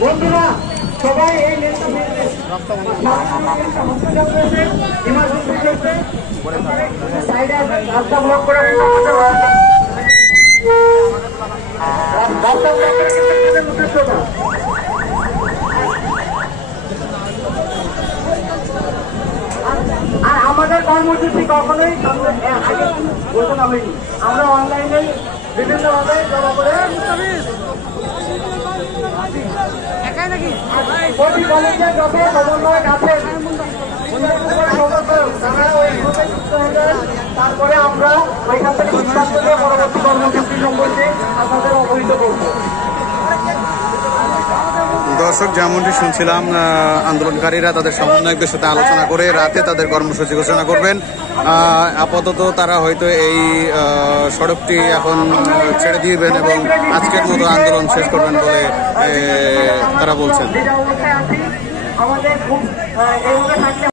বন্ধুরা সবাই এই রাস্তা ব্লক করে আর আমাদের কর্মসূচি কখনোই ঘোষণা হয়নি। আমরা অনলাইনে বিভিন্নভাবে জমা করে প্রতি কলেজে যত সমন্বয় আছে তারপরে আমরা ওইখান থেকে সিদ্ধান্ত নিয়ে পরবর্তী কর্মসূচি সম্পর্কে আপনাদের অবহিত করব। দর্শক, যেমনটি শুনছিলাম, আন্দোলনকারীরা তাদের সমন্বয়কদের সাথে আলোচনা করে রাতে তাদের কর্মসূচি ঘোষণা করবেন। আপাতত তারা হয়তো এই সড়কটি এখন ছেড়ে দিবেন এবং আজকের মতো আন্দোলন শেষ করবেন বলে তারা বলছেন।